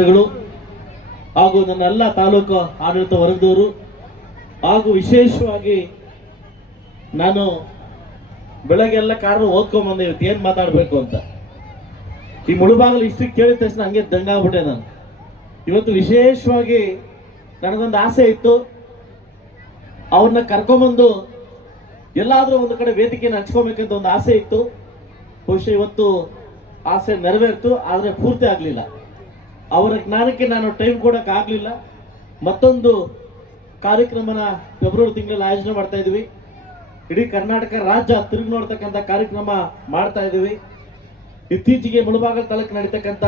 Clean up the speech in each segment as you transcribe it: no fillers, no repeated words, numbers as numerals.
ಮುಖಂಡರುಗಳು ಹಾಗೂ ನನ್ನ ಎಲ್ಲ ತಾಲೂಕು ಆಡಳಿತ ವರ್ಗದವರು ಹಾಗೂ ವಿಶೇಷವಾಗಿ ನಾನು ಬೆಳಗ್ಗೆ ಎಲ್ಲ ಕಾರಣ ಓದ್ಕೊಂಡ್ಬಂದೆ ಇವತ್ತು ಏನ್ ಮಾತಾಡ್ಬೇಕು ಅಂತ. ಈ ಮುಳುಬಾಗಿಲು ಇಷ್ಟು ಕೇಳಿದ ತಕ್ಷಣ ಹಂಗೆ ದಂಗಾಗ್ಬಿಟ್ಟೆ ನಾನು. ಇವತ್ತು ವಿಶೇಷವಾಗಿ ನನಗೊಂದು ಆಸೆ ಇತ್ತು, ಅವ್ರನ್ನ ಕರ್ಕೊಂಬಂದು ಎಲ್ಲಾದ್ರೂ ಒಂದು ಕಡೆ ವೇದಿಕೆಯನ್ನು ಹಂಚ್ಕೋಬೇಕಂತ ಒಂದು ಆಸೆ ಇತ್ತು. ಬಹುಶಃ ಇವತ್ತು ಆಸೆ ನೆರವೇರ್ತು, ಆದ್ರೆ ಪೂರ್ತಿ ಆಗ್ಲಿಲ್ಲ. ಅವರ ಜ್ಞಾನಕ್ಕೆ ನಾನು ಟೈಮ್ ಕೊಡಕ್ ಆಗ್ಲಿಲ್ಲ. ಮತ್ತೊಂದು ಕಾರ್ಯಕ್ರಮನ ಫೆಬ್ರವರಿ ತಿಂಗಳಲ್ಲಿ ಆಯೋಜನೆ ಮಾಡ್ತಾ ಇದೀವಿ. ಇಡೀ ಕರ್ನಾಟಕ ರಾಜ್ಯ ತಿರುಗಿ ನೋಡ್ತಕ್ಕಂಥ ಕಾರ್ಯಕ್ರಮ ಮಾಡ್ತಾ ಇದೀವಿ. ಇತ್ತೀಚೆಗೆ ಮುಳಬಾಗಿಲು ತಾಲೂಕು ನಡೀತಕ್ಕಂಥ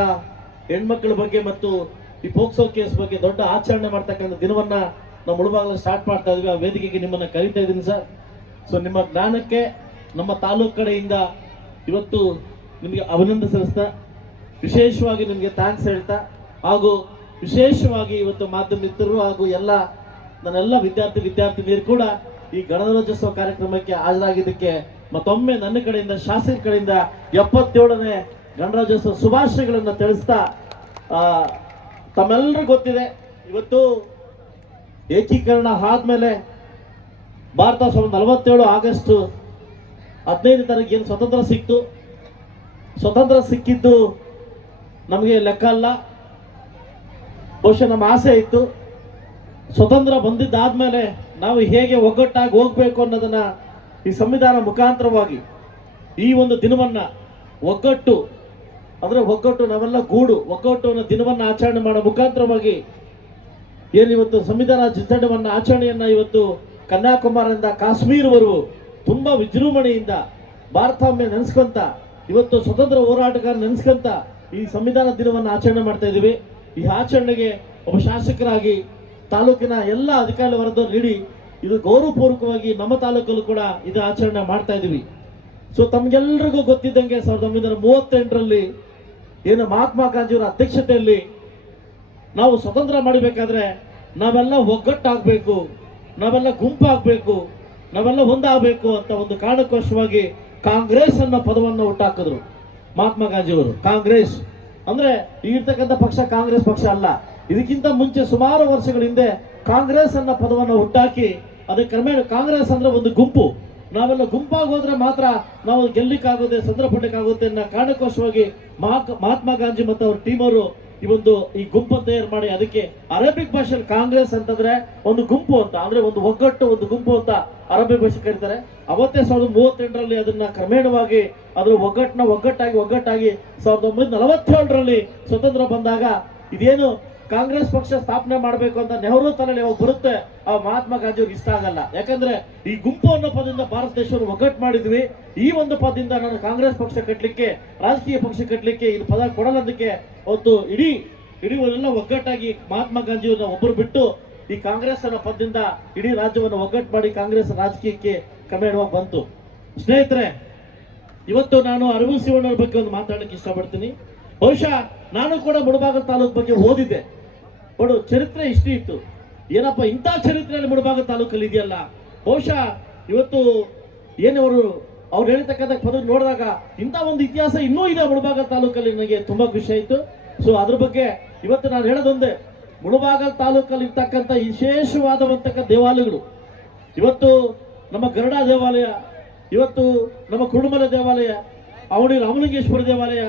ಹೆಣ್ಮಕ್ಳ ಬಗ್ಗೆ ಮತ್ತು ಈ ಪೋಕ್ಸೋ ಕೇಸ್ ಬಗ್ಗೆ ದೊಡ್ಡ ಆಚರಣೆ ಮಾಡ್ತಕ್ಕಂಥ ದಿನವನ್ನ ನಾವು ಮುಳಬಾಗಿಲು ಸ್ಟಾರ್ಟ್ ಮಾಡ್ತಾ ಇದೀವಿ. ಆ ವೇದಿಕೆಗೆ ನಿಮ್ಮನ್ನ ಕರೀತಾ ಇದ್ದೀನಿ ಸರ್. ಸೊ ನಿಮ್ಮ ಜ್ಞಾನಕ್ಕೆ ನಮ್ಮ ತಾಲೂಕು ಕಡೆಯಿಂದ ಇವತ್ತು ನಿಮಗೆ ಅಭಿನಂದಿಸ್ತಾ, ವಿಶೇಷವಾಗಿ ನಿಮಗೆ ಥ್ಯಾಂಕ್ಸ್ ಹೇಳ್ತಾ, ಹಾಗೂ ವಿಶೇಷವಾಗಿ ಇವತ್ತು ಮಾಧ್ಯಮ ಮಿತ್ರರು ಹಾಗೂ ನನ್ನೆಲ್ಲ ವಿದ್ಯಾರ್ಥಿನಿಯರು ಕೂಡ ಈ ಗಣರಾಜ್ಯೋತ್ಸವ ಕಾರ್ಯಕ್ರಮಕ್ಕೆ ಹಾಜರಾಗಿದ್ದಕ್ಕೆ ಮತ್ತೊಮ್ಮೆ ನನ್ನ ಕಡೆಯಿಂದ, ಶಾಸಕರ ಕಡೆಯಿಂದ 77ನೇ ಗಣರಾಜ್ಯೋತ್ಸವ ಶುಭಾಶಯಗಳನ್ನು ತಿಳಿಸ್ತಾ, ತಮ್ಮೆಲ್ಲರಿಗೂ ಗೊತ್ತಿದೆ ಇವತ್ತು ಏಕೀಕರಣ ಆದ್ಮೇಲೆ ಭಾರತ 1947 ಆಗಸ್ಟ್ 15ನೇ ತಾರೀಕು ಏನು ಸ್ವತಂತ್ರ ಸಿಕ್ತು, ಸ್ವತಂತ್ರ ಸಿಕ್ಕಿದ್ದು ನಮಗೆ ಲೆಕ್ಕ ಅಲ್ಲ. ಬಹುಶಃ ನಮ್ಮ ಆಸೆ ಇತ್ತು ಸ್ವತಂತ್ರ ಬಂದಿದ್ದಾದ್ಮೇಲೆ ನಾವು ಹೇಗೆ ಒಗ್ಗಟ್ಟಾಗಿ ಹೋಗ್ಬೇಕು ಅನ್ನೋದನ್ನ ಈ ಸಂವಿಧಾನ ಮುಖಾಂತರವಾಗಿ ಈ ಒಂದು ದಿನವನ್ನ ಒಗ್ಗಟ್ಟು ನಾವೆಲ್ಲ ಗೂಡು ಒಗ್ಗಟ್ಟು ಅನ್ನೋ ದಿನವನ್ನ ಆಚರಣೆ ಮಾಡೋ ಮುಖಾಂತರವಾಗಿ ಏನಿವತ್ತು ಸಂವಿಧಾನ ದಿನಾಚರಣೆಯನ್ನ ಆಚರಣೆಯನ್ನ ಇವತ್ತು ಕನ್ಯಾಕುಮಾರಿಯಿಂದ ಕಾಶ್ಮೀರವರೆಗೂ ತುಂಬಾ ವಿಜೃಂಭಣೆಯಿಂದ ಭಾರತಾಂಬೆ ನೆನೆಸ್ಕೊಂತ, ಇವತ್ತು ಸ್ವತಂತ್ರ ಹೋರಾಟಗಾರ ನೆನೆಸ್ಕೊಂತ ಈ ಸಂವಿಧಾನ ದಿನವನ್ನು ಆಚರಣೆ ಮಾಡ್ತಾ ಇದೀವಿ. ಈ ಆಚರಣೆಗೆ ಒಬ್ಬ ಶಾಸಕರಾಗಿ ತಾಲೂಕಿನ ಎಲ್ಲ ಅಧಿಕಾರಿ ವರ್ಗದವರು ನೀಡಿ ಇದು ಗೌರವಪೂರ್ವಕವಾಗಿ ನಮ್ಮ ತಾಲೂಕಲ್ಲೂ ಕೂಡ ಇದು ಆಚರಣೆ ಮಾಡ್ತಾ ಇದೀವಿ. ಸೊ ತಮ್ಗೆಲ್ರಿಗೂ ಗೊತ್ತಿದ್ದಂಗೆ 1938ರಲ್ಲಿ ಏನು ಮಹಾತ್ಮ ಗಾಂಧಿಯವರ ಅಧ್ಯಕ್ಷತೆಯಲ್ಲಿ ನಾವು ಸ್ವತಂತ್ರ ಮಾಡಬೇಕಾದ್ರೆ ನಾವೆಲ್ಲ ಒಗ್ಗಟ್ಟಾಗಬೇಕು, ನಾವೆಲ್ಲ ಗುಂಪಾಗಬೇಕು, ನಾವೆಲ್ಲ ಒಂದಾಗಬೇಕು ಅಂತ ಒಂದು ಕಾರಣಕ್ಕೋಸ್ಕರವಾಗಿ ಕಾಂಗ್ರೆಸ್ ಅನ್ನೋ ಪದವನ್ನು ಹುಟ್ಟಾಕಿದ್ರು ಮಹಾತ್ಮ ಗಾಂಧಿಯವರು. ಕಾಂಗ್ರೆಸ್ ಅಂದ್ರೆ ಈಗಿರ್ತಕ್ಕಂಥ ಪಕ್ಷ ಕಾಂಗ್ರೆಸ್ ಪಕ್ಷ ಅಲ್ಲ. ಇದಕ್ಕಿಂತ ಮುಂಚೆ ಸುಮಾರು ವರ್ಷಗಳ ಹಿಂದೆ ಕಾಂಗ್ರೆಸ್ ಅನ್ನೋ ಪದವನ್ನು ಹುಟ್ಟಾಕಿ ಅದಕ್ಕೆ ಕ್ರಮೇಣ ಕಾಂಗ್ರೆಸ್ ಅಂದ್ರೆ ಒಂದು ಗುಂಪು, ನಾವೆಲ್ಲ ಗುಂಪಾಗಿ ಹೋದ್ರೆ ಮಾತ್ರ ನಾವು ಗೆಲ್ಲಿಕ್ಕಾಗುತ್ತೆ, ಸಂದ್ರ ಪಡ್ಲಿಕ್ಕಾಗುತ್ತೆ ಅನ್ನೋ ಕಾರಣಕ್ಕೋಸ್ಕರವಾಗಿ ಮಹಾತ್ಮ ಗಾಂಧಿ ಮತ್ತು ಅವ್ರ ಟೀಮ್ ಅವರು ಈ ಗುಂಪನ್ನು ತಯಾರು ಮಾಡಿ, ಅದಕ್ಕೆ ಅರೇಬಿಕ್ ಭಾಷೆಯಲ್ಲಿ ಕಾಂಗ್ರೆಸ್ ಅಂತಂದ್ರೆ ಒಂದು ಗುಂಪು ಅಂತ, ಅಂದ್ರೆ ಒಂದು ಒಗ್ಗಟ್ಟು, ಒಂದು ಗುಂಪು ಅಂತ ಅರೇಬಿಕ್ ಭಾಷೆ ಕರೀತಾರೆ. ಅವತ್ತೇ 1938ರಲ್ಲಿ ಅದನ್ನ ಕ್ರಮೇಣವಾಗಿ ಅದ್ರ ಒಗ್ಗಟ್ಟಾಗಿ 1947ರಲ್ಲಿ ಸ್ವತಂತ್ರ ಬಂದಾಗ ಇದೇನು ಕಾಂಗ್ರೆಸ್ ಪಕ್ಷ ಸ್ಥಾಪನೆ ಮಾಡಬೇಕು ಅಂತ ನೆಹರು ತಲೆಯಲ್ಲಿ ಯಾವಾಗ ಬರುತ್ತೆ ಆ ಮಹಾತ್ಮ ಗಾಂಧಿ ಅವ್ರಿಗೆ ಇಷ್ಟ ಆಗಲ್ಲ. ಯಾಕಂದ್ರೆ ಈ ಗುಂಪು ಅನ್ನೋ ಪದದಿಂದ ಭಾರತ ದೇಶವನ್ನು ಒಗ್ಗಟ್ಟು ಮಾಡಿದ್ವಿ, ಈ ಒಂದು ಪದದಿಂದ ನಾನು ಕಾಂಗ್ರೆಸ್ ಪಕ್ಷ ಕಟ್ಟಲಿಕ್ಕೆ, ರಾಜಕೀಯ ಪಕ್ಷ ಕಟ್ಟಲಿಕ್ಕೆ ಇದು ಪದ ಕೊಡೋದಕ್ಕೆ ಅವತ್ತು ಇಡೀ ಎಲ್ಲ ಒಗ್ಗಟ್ಟಾಗಿ ಮಹಾತ್ಮ ಗಾಂಧಿಯವ್ರನ್ನ ಒಬ್ಬರು ಬಿಟ್ಟು ಈ ಕಾಂಗ್ರೆಸ್ ಅನ್ನೋ ಪದದಿಂದ ಇಡೀ ರಾಜ್ಯವನ್ನು ಒಗ್ಗಟ್ಟು ಮಾಡಿ ಕಾಂಗ್ರೆಸ್ ರಾಜಕೀಯಕ್ಕೆ ಕ್ರಮೇಣವಾಗಿ ಬಂತು. ಸ್ನೇಹಿತರೆ, ಇವತ್ತು ನಾನು ಅರವಿಂದ ಶಿವಣ್ಣವ್ರ ಬಗ್ಗೆ ಒಂದು ಮಾತಾಡಲಿಕ್ಕೆ ಇಷ್ಟಪಡ್ತೀನಿ. ಬಹುಶಃ ನಾನು ಕೂಡ ಮುಳಬಾಗಿಲು ತಾಲೂಕು ಬಗ್ಗೆ ಓದಿದ್ದೆ, ನೋಡು ಚರಿತ್ರೆ ಇಷ್ಟು ಇತ್ತು, ಏನಪ್ಪ ಇಂಥ ಚರಿತ್ರೆಯಲ್ಲಿ ಮುಳಬಾಗಿಲು ತಾಲೂಕಲ್ಲಿ ಇದೆಯಲ್ಲ. ಬಹುಶಃ ಇವತ್ತು ಅವ್ರು ಹೇಳ್ತಕ್ಕಂಥ ಪದ ನೋಡಿದಾಗ ಇಂಥ ಒಂದು ಇತಿಹಾಸ ಇನ್ನೂ ಇದೆ ಮುಳಬಾಗಿಲು ತಾಲೂಕಲ್ಲಿ, ನನಗೆ ತುಂಬಾ ಖುಷಿ ಆಯ್ತು. ಸೊ ಅದ್ರ ಬಗ್ಗೆ ಇವತ್ತು ನಾನು ಹೇಳೋದೊಂದೇ, ಮುಳಬಾಗಿಲು ತಾಲೂಕಲ್ಲಿ ಇರ್ತಕ್ಕಂಥ ವಿಶೇಷವಾದಂತಕ್ಕ ದೇವಾಲಯಗಳು, ಇವತ್ತು ನಮ್ಮ ಗರುಡ ದೇವಾಲಯ, ಇವತ್ತು ನಮ್ಮ ಕುರುಡುಮಲೆ ದೇವಾಲಯ, ಅವಳಿ ರಾಮಲಿಂಗೇಶ್ವರ ದೇವಾಲಯ,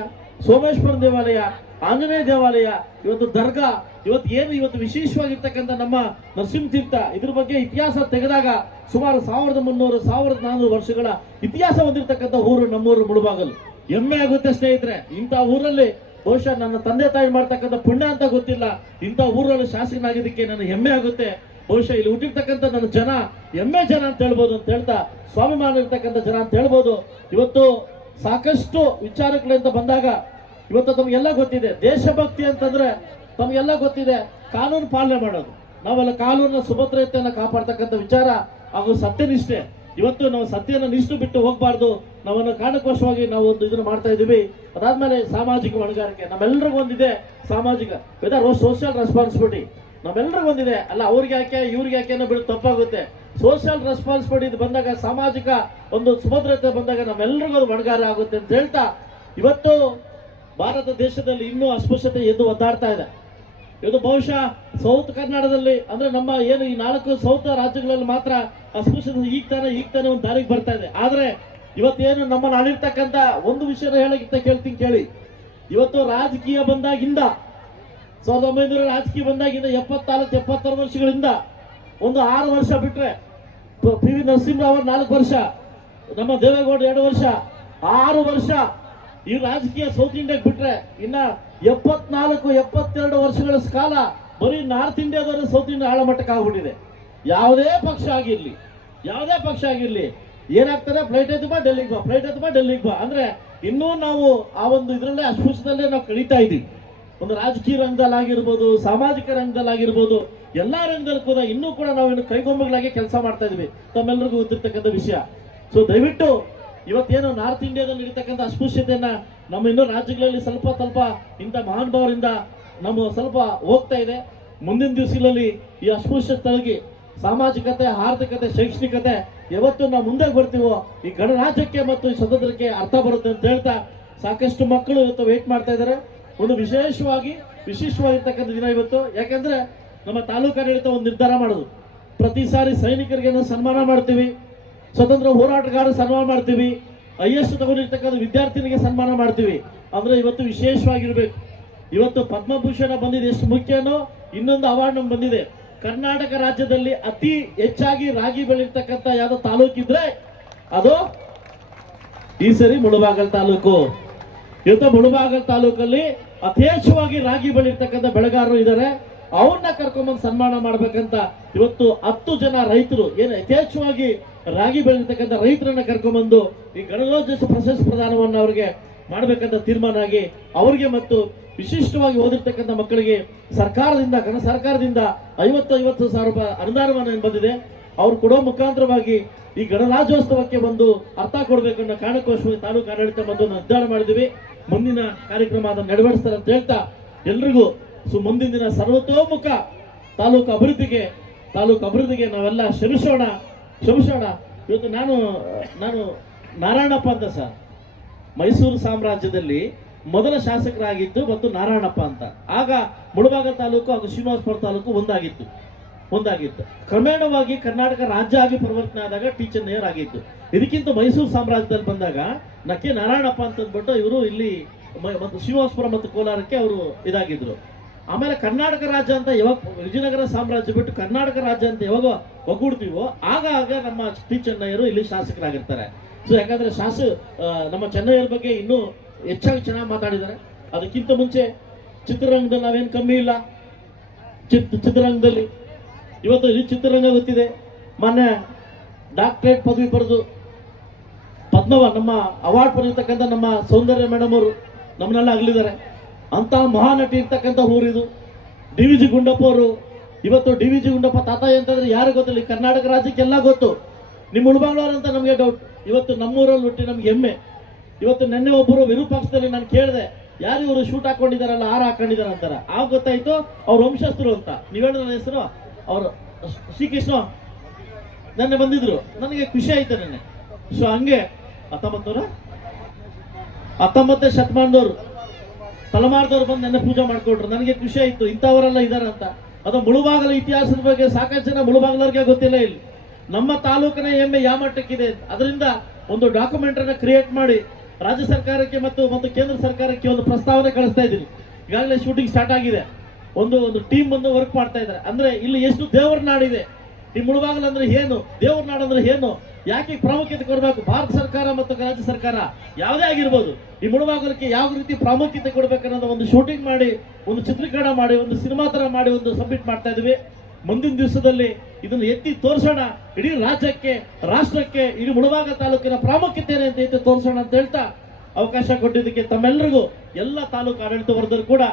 ಸೋಮೇಶ್ವರ ದೇವಾಲಯ, ಆಂಜನೇಯ ದೇವಾಲಯ, ಇವತ್ತು ದರ್ಗಾ, ಇವತ್ತು ವಿಶೇಷವಾಗಿರ್ತಕ್ಕಂಥ ನಮ್ಮ ನರಸಿಂಹ ತೀರ್ಥ, ಇದ್ರ ಬಗ್ಗೆ ಇತಿಹಾಸ ತೆಗೆದಾಗ ಸುಮಾರು 1300-1400 ವರ್ಷಗಳ ಇತಿಹಾಸ ಹೊಂದಿರತಕ್ಕಂಥ ಊರು ನಮ್ಮೂರು ಮುಳಬಾಗಿಲು. ಹೆಮ್ಮೆ ಆಗುತ್ತೆ ಸ್ನೇಹಿತರೆ. ಇಂಥ ಊರಲ್ಲಿ ಬಹುಶಃ ನನ್ನ ತಂದೆ ತಾಯಿ ಮಾಡ್ತಕ್ಕಂಥ ಪುಣ್ಯ ಅಂತ ಗೊತ್ತಿಲ್ಲ, ಇಂಥ ಊರಲ್ಲಿ ಶಾಸಕನಾಗಿದ್ದಕ್ಕೆ ನನಗೆ ಹೆಮ್ಮೆ ಆಗುತ್ತೆ. ಬಹುಶಃ ಇಲ್ಲಿ ಹುಟ್ಟಿರ್ತಕ್ಕಂಥ ನನ್ನ ಜನ ಹೆಮ್ಮೆ ಜನ ಅಂತ ಹೇಳ್ಬೋದು ಅಂತ ಹೇಳ್ತಾ, ಸ್ವಾಭಿಮಾನ ಇರ್ತಕ್ಕಂಥ ಜನ ಅಂತ ಹೇಳ್ಬೋದು. ಇವತ್ತು ಸಾಕಷ್ಟು ವಿಚಾರಗಳಿಂದ ಬಂದಾಗ ಇವತ್ತು ತಮಗೆಲ್ಲ ಗೊತ್ತಿದೆ, ದೇಶಭಕ್ತಿ ಅಂತಂದ್ರೆ ತಮಗೆಲ್ಲ ಗೊತ್ತಿದೆ, ಕಾನೂನು ಪಾಲನೆ ಮಾಡೋದು, ನಾವೆಲ್ಲ ಕಾನೂನಿನ ಸುಭದ್ರತೆಯನ್ನು ಕಾಪಾಡ್ತಕ್ಕಂಥ ವಿಚಾರ ಹಾಗೂ ಸತ್ಯನಿಷ್ಠೆ. ಇವತ್ತು ನಾವು ಸತ್ಯನ ನಿಷ್ಠೆ ಬಿಟ್ಟು ಹೋಗ್ಬಾರ್ದು, ನಾವನ್ನ ಕಾರಣಕ್ಕೋಸ್ಕರವಾಗಿ ನಾವು ಒಂದು ಇದನ್ನು ಮಾಡ್ತಾ ಇದೀವಿ. ಅದಾದ್ಮೇಲೆ ಸಾಮಾಜಿಕ ಹೊಣೆಗಾರಿಕೆ ನಮ್ಮೆಲ್ಲರಿಗೂ ಒಂದಿದೆ, ಸಾಮಾಜಿಕ ಸೋಷಿಯಲ್ ರೆಸ್ಪಾನ್ಸಿಬಿಲಿಟಿ ನಮ್ಮೆಲ್ಲರಿಗೂ ಒಂದಿದೆ. ಅಲ್ಲ ಅವ್ರಿಗೆ ಯಾಕೆ ಇವ್ರಿಗೆ ಯಾಕೆ ಅನ್ನೋ ಬಿಟ್ಟು ತಪ್ಪಾಗುತ್ತೆ. ಸೋಷಿಯಲ್ ರೆಸ್ಪಾನ್ಸಿಬಿಲಿಟಿ ಬಂದಾಗ, ಸಾಮಾಜಿಕ ಒಂದು ಸುಭದ್ರತೆ ಬಂದಾಗ ನಮ್ಮೆಲ್ಲರಿಗೂ ಅದು ಹೊಣೆಗಾರ ಆಗುತ್ತೆ ಅಂತ ಹೇಳ್ತಾ, ಇವತ್ತು ಭಾರತ ದೇಶದಲ್ಲಿ ಇನ್ನೂ ಅಸ್ಪೃಶ್ಯತೆ ಎದ್ದು ಒದ್ದಾಡ್ತಾ ಇದೆ. ಇದು ಬಹುಶಃ ಸೌತ್ ಕರ್ನಾಟಕದಲ್ಲಿ ಅಂದ್ರೆ ನಮ್ಮ ಏನು ಈ 4 ಸೌತ್ ರಾಜ್ಯಗಳಲ್ಲಿ ಮಾತ್ರ ಅಸ್ಪೃಶ್ಯತೆ ಈಗ ತಾನೇ ಒಂದು ದಾರಿಗೆ ಬರ್ತಾ ಇದೆ. ಆದ್ರೆ ಇವತ್ತೇನು ನಮ್ಮನ್ನು ಆಳಿರ್ತಕ್ಕಂಥ ಒಂದು ವಿಷಯನ ಹೇಳಕ್ಕಿಂತ ಕೇಳ್ತೀನಿ ಕೇಳಿ. ಇವತ್ತು ರಾಜಕೀಯ ಬಂದಾಗಿಂದ 1900 ರಾಜಕೀಯ ಬಂದಾಗಿಂದ 74-76 ವರ್ಷಗಳಿಂದ ಒಂದು 6 ವರ್ಷ ಬಿಟ್ರೆ ಪಿ ವಿ ನರಸಿಂಹರಾವ್ ಅವರು 4 ವರ್ಷ, ನಮ್ಮ ದೇವೇಗೌಡ 2 ವರ್ಷ, 6 ವರ್ಷ ಈ ರಾಜಕೀಯ ಸೌತ್ ಇಂಡಿಯಾಗೆ ಬಿಟ್ರೆ ಇನ್ನ 74-72 ವರ್ಷಗಳ ಕಾಲ ಬರೀ ನಾರ್ತ್ ಇಂಡಿಯಾದವರು ಸೌತ್ ಇಂಡಿಯಾ ಆಳ ಮಟ್ಟಕ್ಕೆ ಆಗ್ಬಿಟ್ಟಿದೆ. ಯಾವುದೇ ಪಕ್ಷ ಆಗಿರ್ಲಿ ಏನಾಗ್ತಾರೆ, ಫ್ಲೈಟ್ ಎತ್ತು ಬಾ ಡೆಲ್ಲಿಗೆ ಬಾ ಅಂದ್ರೆ ಇನ್ನೂ ನಾವು ಆ ಒಂದು ಇದರಲ್ಲೇ ಅಸ್ಪೃಶ್ಯದಲ್ಲೇ ನಾವು ಕಳೀತಾ ಇದ್ದೀವಿ. ಒಂದು ರಾಜಕೀಯ ರಂಗದಲ್ಲಾಗಿರ್ಬೋದು, ಸಾಮಾಜಿಕ ರಂಗದಲ್ಲಾಗಿರ್ಬೋದು, ಎಲ್ಲಾ ರಂಗದಲ್ಲಿ ಕೂಡ ಇನ್ನೂ ಕೂಡ ನಾವು ಇನ್ನು ಕೈಗೊಂಬೆಗಳಾಗಿ ಕೆಲಸ ಮಾಡ್ತಾ ಇದೀವಿ, ತಮ್ಮೆಲ್ಲರಿಗೂ ಗೊತ್ತಿರ್ತಕ್ಕಂಥ ವಿಷಯ. ಸೊ ದಯವಿಟ್ಟು ಇವತ್ತೇನು ನಾರ್ತ್ ಇಂಡಿಯಾದಲ್ಲಿ ನಡೀತಕ್ಕಂಥ ಅಸ್ಪೃಶ್ಯತೆಯನ್ನ ನಮ್ಮ ಇನ್ನೂ ರಾಜ್ಯಗಳಲ್ಲಿ ಸ್ವಲ್ಪ ಇಂಥ ಮಹಾನುಭಾವರಿಂದ ನಮ್ಮ ಸ್ವಲ್ಪ ಹೋಗ್ತಾ ಇದೆ. ಮುಂದಿನ ದಿವಸಗಳಲ್ಲಿ ಈ ಅಸ್ಪೃಶ್ಯತೆ ತೊಲಗಿ ಸಾಮಾಜಿಕತೆ, ಆರ್ಥಿಕತೆ, ಶೈಕ್ಷಣಿಕತೆ ಯಾವತ್ತು ನಾವು ಮುಂದೆ ಬರ್ತೀವೋ ಈ ಗಣರಾಜ್ಯಕ್ಕೆ ಮತ್ತು ಈ ಸ್ವತಂತ್ರಕ್ಕೆ ಅರ್ಥ ಬರುತ್ತೆ ಅಂತ ಹೇಳ್ತಾ, ಸಾಕಷ್ಟು ಮಕ್ಕಳು ಇವತ್ತು ವೇಟ್ ಮಾಡ್ತಾ ಇದ್ದಾರೆ. ಒಂದು ವಿಶೇಷವಾಗಿರ್ತಕ್ಕಂಥ ದಿನ ಇವತ್ತು. ಯಾಕಂದ್ರೆ ನಮ್ಮ ತಾಲೂಕು ಆಡಳಿತ ಒಂದು ನಿರ್ಧಾರ ಮಾಡೋದು, ಪ್ರತಿ ಸಾರಿ ಸೈನಿಕರಿಗೆ ಸನ್ಮಾನ ಮಾಡ್ತೀವಿ, ಸ್ವತಂತ್ರ ಹೋರಾಟಗಾರರಿಗೆ ಸನ್ಮಾನ ಮಾಡ್ತೀವಿ, IAS ತಗೊಂಡಿರ್ತಕ್ಕಂಥ ವಿದ್ಯಾರ್ಥಿನಿಗೆ ಸನ್ಮಾನ ಮಾಡ್ತೀವಿ. ಅಂದ್ರೆ ಇವತ್ತು ವಿಶೇಷವಾಗಿರ್ಬೇಕು. ಇವತ್ತು ಪದ್ಮಭೂಷಣ ಬಂದಿದೆ, ಎಷ್ಟು ಮುಖ್ಯನೋ ಇನ್ನೊಂದು ಅವಾರ್ಡ್ ನಮ್ಗೆ ಬಂದಿದೆ. ಕರ್ನಾಟಕ ರಾಜ್ಯದಲ್ಲಿ ಅತಿ ಹೆಚ್ಚಾಗಿ ರಾಗಿ ಬೆಳೀರ್ತಕ್ಕಂಥ ಯಾವ್ದೋ ತಾಲೂಕಿದ್ರೆ ಅದು ಈ ಸರಿ ಮುಳಬಾಗಲ್ ತಾಲೂಕು. ಇವತ್ತು ಮುಳಬಾಗಲ್ ತಾಲೂಕಲ್ಲಿ ಯಥೇಚ್ಛವಾಗಿ ರಾಗಿ ಬೆಳೀರ್ತಕ್ಕಂಥ ಬೆಳೆಗಾರರು ಇದ್ದಾರೆ. ಅವ್ರನ್ನ ಕರ್ಕೊಂಡ್ಬಂದು ಸನ್ಮಾನ ಮಾಡ್ಬೇಕಂತ ಇವತ್ತು 10 ಜನ ರೈತರು ಏನು ಯಥೇಚ್ಛವಾಗಿ ರಾಗಿ ಬೆಳೀರ್ತಕ್ಕಂಥ ರೈತರನ್ನ ಕರ್ಕೊಂಡ್ಬಂದು ಈ ಗಣರಾಜ್ಯೋತ್ಸವ ಪ್ರಶಸ್ತಿ ಪ್ರದಾನವನ್ನು ಅವರಿಗೆ ಮಾಡ್ಬೇಕಂತ ತೀರ್ಮಾನ ಆಗಿ ಅವರಿಗೆ ಮತ್ತು ವಿಶಿಷ್ಟವಾಗಿ ಓದಿರ್ತಕ್ಕಂಥ ಮಕ್ಕಳಿಗೆ ಸರ್ಕಾರದಿಂದ 50 ಸಾವಿರ ರೂಪಾಯಿ ಅನುದಾನವನ್ನು ಬಂದಿದೆ. ಅವ್ರು ಕೊಡೋ ಮುಖಾಂತರವಾಗಿ ಈ ಗಣರಾಜ್ಯೋತ್ಸವಕ್ಕೆ ಒಂದು ಅರ್ಥ ಕೊಡಬೇಕನ್ನೋ ಕಾರಣಕ್ಕೋಸ್ಕರ ತಾಲೂಕು ಆಡಳಿತ ಮತ್ತು ನಿರ್ಧಾರ ಮಾಡಿದ್ವಿ. ಮುಂದಿನ ಕಾರ್ಯಕ್ರಮ ಅದನ್ನು ನೆರವೇರಿಸ್ತಾರೆ ಅಂತ ಹೇಳ್ತಾ ಎಲ್ರಿಗೂ ಮುಂದಿನ ದಿನ ಸರ್ವತೋಮುಖ ತಾಲೂಕು ಅಭಿವೃದ್ಧಿಗೆ ನಾವೆಲ್ಲ ಶ್ರಮಿಸೋಣ. ಇವತ್ತು ನಾನು ನಾರಾಯಣಪ್ಪ ಅಂತ ಸರ್, ಮೈಸೂರು ಸಾಮ್ರಾಜ್ಯದಲ್ಲಿ ಮೊದಲ ಶಾಸಕರಾಗಿದ್ದು ಮತ್ತು ನಾರಾಯಣಪ್ಪ ಅಂತ. ಆಗ ಮುಳಬಾಗಲ್ ತಾಲೂಕು ಹಾಗೂ ಶ್ರೀನಿವಾಸಪುರ ತಾಲೂಕು ಒಂದಾಗಿತ್ತು. ಕ್ರಮೇಣವಾಗಿ ಕರ್ನಾಟಕ ರಾಜ್ಯ ಆಗಿ ಪರಿವರ್ತನೆ ಆದಾಗ ಟಿ ಚೆನ್ನಯ್ಯರ್ ಆಗಿತ್ತು. ಇದಕ್ಕಿಂತ ಮೈಸೂರು ಸಾಮ್ರಾಜ್ಯದಲ್ಲಿ ಬಂದಾಗ ನಕ್ಕೆ ನಾರಾಯಣಪ್ಪ ಅಂತ ಅಂದ್ಬಿಟ್ಟು ಇವರು ಇಲ್ಲಿ ಮತ್ತು ಶ್ರೀನಿವಾಸಪುರ ಮತ್ತು ಕೋಲಾರಕ್ಕೆ ಅವರು ಇದಾಗಿದ್ರು. ಆಮೇಲೆ ಕರ್ನಾಟಕ ರಾಜ್ಯ ಅಂತ ಯಾವಾಗ ವಿಜಯನಗರ ಸಾಮ್ರಾಜ್ಯ ಬಿಟ್ಟು ಕರ್ನಾಟಕ ರಾಜ್ಯ ಅಂತ ಯಾವಾಗ ಒಗ್ಗೂಡ್ತೀವೋ ಆಗ ನಮ್ಮ ಟಿ ಚೆನ್ನಯ್ಯರು ಇಲ್ಲಿ ಶಾಸಕರಾಗಿರ್ತಾರೆ. ಸೊ ಯಾಕಂದ್ರೆ ನಮ್ಮ ಚೆನ್ನಯ್ಯರ ಬಗ್ಗೆ ಇನ್ನೂ ಹೆಚ್ಚಾಗಿ ಚೆನ್ನಾಗಿ ಮಾತಾಡಿದ್ದಾರೆ. ಅದಕ್ಕಿಂತ ಮುಂಚೆ ಚಿತ್ರರಂಗದಲ್ಲಿ ನಾವೇನು ಕಮ್ಮಿ ಇಲ್ಲ. ಚಿತ್ರರಂಗದಲ್ಲಿ ಇವತ್ತು ಈ ಚಿತ್ರರಂಗ ಗೊತ್ತಿದೆ. ಮೊನ್ನೆ ಡಾಕ್ಟರೇಟ್ ಪದವಿ ಪಡೆದು ನಮ್ಮ ಅವಾರ್ಡ್ ಪಡೆದಿರ್ತಕ್ಕಂಥ ನಮ್ಮ ಸೌಂದರ್ಯ ಮೇಡಮ್ ಅವರು ನಮ್ಮನ್ನೆಲ್ಲ ಅಗಲಿದ್ದಾರೆ. ಅಂತ ಮಹಾನಟಿ ಇರ್ತಕ್ಕಂಥ ಊರಿದು. DVG ಗುಂಡಪ್ಪ ಅವರು. ಇವತ್ತು DVG ಗುಂಡಪ್ಪ ತಾತ ಅಂತಂದ್ರೆ ಯಾರು ಗೊತ್ತಿಲ್ಲ, ಕರ್ನಾಟಕ ರಾಜ್ಯಕ್ಕೆಲ್ಲ ಗೊತ್ತು. ನಿಮ್ಮ ಮುಳಬಾಗ್ಲವ್ರು ಅಂತ ನಮಗೆ ಡೌಟ್. ಇವತ್ತು ನಮ್ಮೂರಲ್ಲಿ ಹುಟ್ಟಿ ನಮ್ಗೆ ಹೆಮ್ಮೆ. ಇವತ್ತು ನೆನ್ನೆ ಒಬ್ಬರು ವಿರೂಪಾಕ್ಷದಲ್ಲಿ ನಾನು ಕೇಳಿದೆ, ಯಾರು ಇವರು ಶೂಟ್ ಹಾಕೊಂಡಿದಾರಲ್ಲ, ಹಾರ ಹಾಕೊಂಡಿದಾರ ಅಂತಾರ. ಆಗ ಗೊತ್ತಾಯ್ತು ಅವ್ರ ವಂಶಸ್ಥರು ಅಂತ. ನೀವ್ ಹೇಳಿದ ನನ್ನ ಹೆಸರು ಅವರು ಶ್ರೀಕೃಷ್ಣ ನೆನ್ನೆ ಬಂದಿದ್ರು. ನನಗೆ ಖುಷಿ ಆಯ್ತು ನೆನ್ನೆ. ಸೊ ಹಂಗೆ 19ನೇ ಶತಮಾನದವರು ತಲೆಮಾರದವ್ರು ಬಂದು ನೆನ್ನೆ ಪೂಜೆ ಮಾಡ್ಕೊಟ್ರು. ನನಗೆ ಖುಷಿ ಆಯ್ತು ಇಂಥವರೆಲ್ಲ ಇದಾರೆ ಅಂತ. ಅದು ಮುಳುಬಾಗಲ ಇತಿಹಾಸದ ಬಗ್ಗೆ ಸಾಕಷ್ಟು ಜನ ಮುಳುಬಾಗಲವ್ರಿಗೆ ಗೊತ್ತಿಲ್ಲ. ಇಲ್ಲಿ ನಮ್ಮ ತಾಲೂಕಿನ ಹೆಮ್ಮೆ ಯಾವ ಮಟ್ಟಕ್ಕಿದೆ, ಅದರಿಂದ ಒಂದು ಡಾಕ್ಯುಮೆಂಟನ್ನು ಕ್ರಿಯೇಟ್ ಮಾಡಿ ರಾಜ್ಯ ಸರ್ಕಾರಕ್ಕೆ ಮತ್ತು ಕೇಂದ್ರ ಸರ್ಕಾರಕ್ಕೆ ಒಂದು ಪ್ರಸ್ತಾವನೆ ಕಳಿಸ್ತಾ ಇದ್ದೀನಿ. ಈಗಾಗಲೇ ಶೂಟಿಂಗ್ ಸ್ಟಾರ್ಟ್ ಆಗಿದೆ. ಒಂದು ಟೀಮ್ ಬಂದು ವರ್ಕ್ ಮಾಡ್ತಾ ಇದ್ದಾರೆ. ಅಂದ್ರೆ ಇಲ್ಲಿ ಎಷ್ಟು ದೇವರ ನಾಡಿದೆ. ಈ ಮುಳಬಾಗಲ್ ಅಂದ್ರೆ ಏನು, ದೇವರ ನಾಡು ಅಂದ್ರೆ ಏನು, ಯಾಕೆ ಪ್ರಾಮುಖ್ಯತೆ ಕೊಡಬೇಕು, ಭಾರತ ಸರ್ಕಾರ ಮತ್ತು ರಾಜ್ಯ ಸರ್ಕಾರ ಯಾವುದೇ ಆಗಿರ್ಬೋದು ಈ ಮುಳಬಾಗಲಕ್ಕೆ ಯಾವ ರೀತಿ ಪ್ರಾಮುಖ್ಯತೆ ಕೊಡಬೇಕನ್ನೋದು ಒಂದು ಶೂಟಿಂಗ್ ಮಾಡಿ, ಒಂದು ಚಿತ್ರೀಕರಣ ಮಾಡಿ, ಒಂದು ಸಿನಿಮಾ ತರ ಮಾಡಿ ಒಂದು ಸಬ್ಮಿಟ್ ಮಾಡ್ತಾ ಇದ್ವಿ. ಮುಂದಿನ ದಿವಸದಲ್ಲಿ ಇದನ್ನು ಎತ್ತಿ ತೋರಿಸೋಣ, ಇಡೀ ರಾಜ್ಯಕ್ಕೆ, ರಾಷ್ಟ್ರಕ್ಕೆ ಇಡೀ ಮುಳಬಾಗಲ್ ತಾಲೂಕಿನ ಪ್ರಾಮುಖ್ಯತೆ ಏನಂತ ಎತ್ತಿ ತೋರಿಸೋಣ ಅಂತ ಹೇಳ್ತಾ ಅವಕಾಶ ಕೊಟ್ಟಿದ್ದಕ್ಕೆ ತಮ್ಮೆಲ್ಲರಿಗೂ ಎಲ್ಲ ತಾಲೂಕು ಆಡಳಿತ ವರ್ಗದವರು ಕೂಡ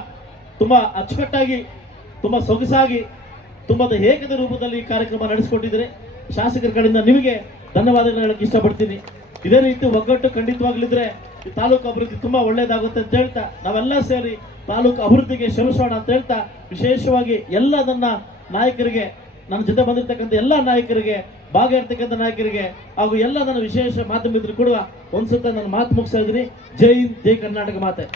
ತುಂಬಾ ಅಚ್ಚುಕಟ್ಟಾಗಿ, ತುಂಬಾ ಸೊಗಸಾಗಿ, ತುಂಬಾ ಏಕದ ರೂಪದಲ್ಲಿ ಈ ಕಾರ್ಯಕ್ರಮ ನಡೆಸಿಕೊಟ್ಟಿದ್ರೆ ಶಾಸಕರ ಕಡೆಯಿಂದ ನಿಮಗೆ ಧನ್ಯವಾದಗಳನ್ನ ಹೇಳಕ್ಕೆ ಇಷ್ಟಪಡ್ತೀನಿ. ಇದೇ ರೀತಿ ಒಗ್ಗಟ್ಟು ಖಂಡಿತವಾಗ್ಲಿದ್ರೆ ಈ ತಾಲೂಕು ಅಭಿವೃದ್ಧಿ ತುಂಬಾ ಒಳ್ಳೇದಾಗುತ್ತೆ ಅಂತ ಹೇಳ್ತಾ ನಾವೆಲ್ಲ ಸೇರಿ ತಾಲೂಕು ಅಭಿವೃದ್ಧಿಗೆ ಶ್ರಮಿಸೋಣ ಅಂತ ಹೇಳ್ತಾ ವಿಶೇಷವಾಗಿ ಎಲ್ಲ ನನ್ನ ನಾಯಕರಿಗೆ, ನನ್ನ ಜೊತೆ ಬಂದಿರತಕ್ಕಂಥ ಎಲ್ಲ ನಾಯಕರಿಗೆ, ಭಾಗಿರ್ತಕ್ಕಂಥ ನಾಯಕರಿಗೆ ಹಾಗೂ ಎಲ್ಲ ನನ್ನ ವಿಶೇಷ ಮಾಧ್ಯಮ ಮಿತ್ರರು ಕೂಡ ಒಂದ್ಸತ ನನ್ನ ಮಾತು ಮುಗಿಸ್ತಾ ಇದ್ದೀನಿ. ಜೈ ಹಿಂದ್, ಜೈ ಕರ್ನಾಟಕ ಮಾತೆ.